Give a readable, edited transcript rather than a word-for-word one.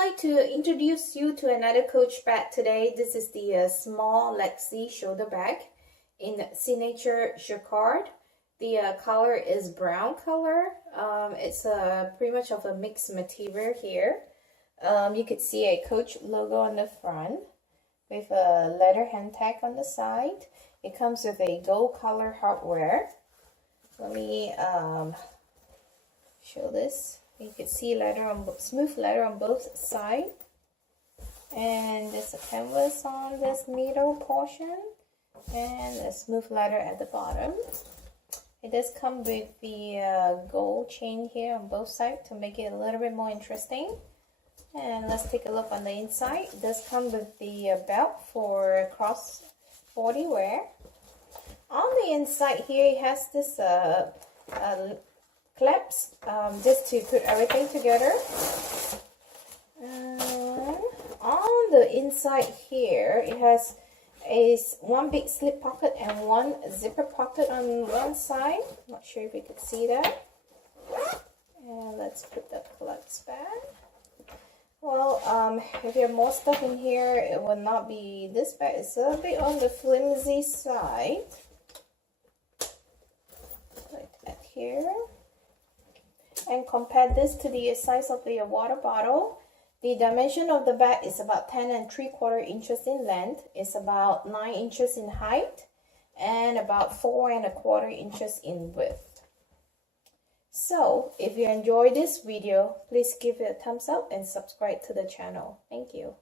like to introduce you to another Coach bag today. This is the small Lexy shoulder bag in signature Jacquard. The color is brown color. It's pretty much of a mixed material here. You could see a Coach logo on the front with a leather hand tag on the side. It comes with a gold color hardware. Let me show this. You can see smooth leather on both sides, and there's a canvas on this middle portion, and a smooth leather at the bottom. It does come with the gold chain here on both sides to make it a little bit more interesting. And let's take a look on the inside. It does come with the belt for cross body wear. On the inside here, it has this clips just to put everything together. On the inside here, it has one big slip pocket and one zipper pocket on one side. Not sure if you could see that. And let's put the clutch back. Well, if you have more stuff in here, it will not be this bad. It's a bit on the flimsy side. Like that here. And compare this to the size of the water bottle. The dimension of the bag is about 10 3/4 inches in length. It's about 9 inches in height and about 4 1/4 inches in width. So if you enjoyed this video, please give it a thumbs up and subscribe to the channel. Thank you.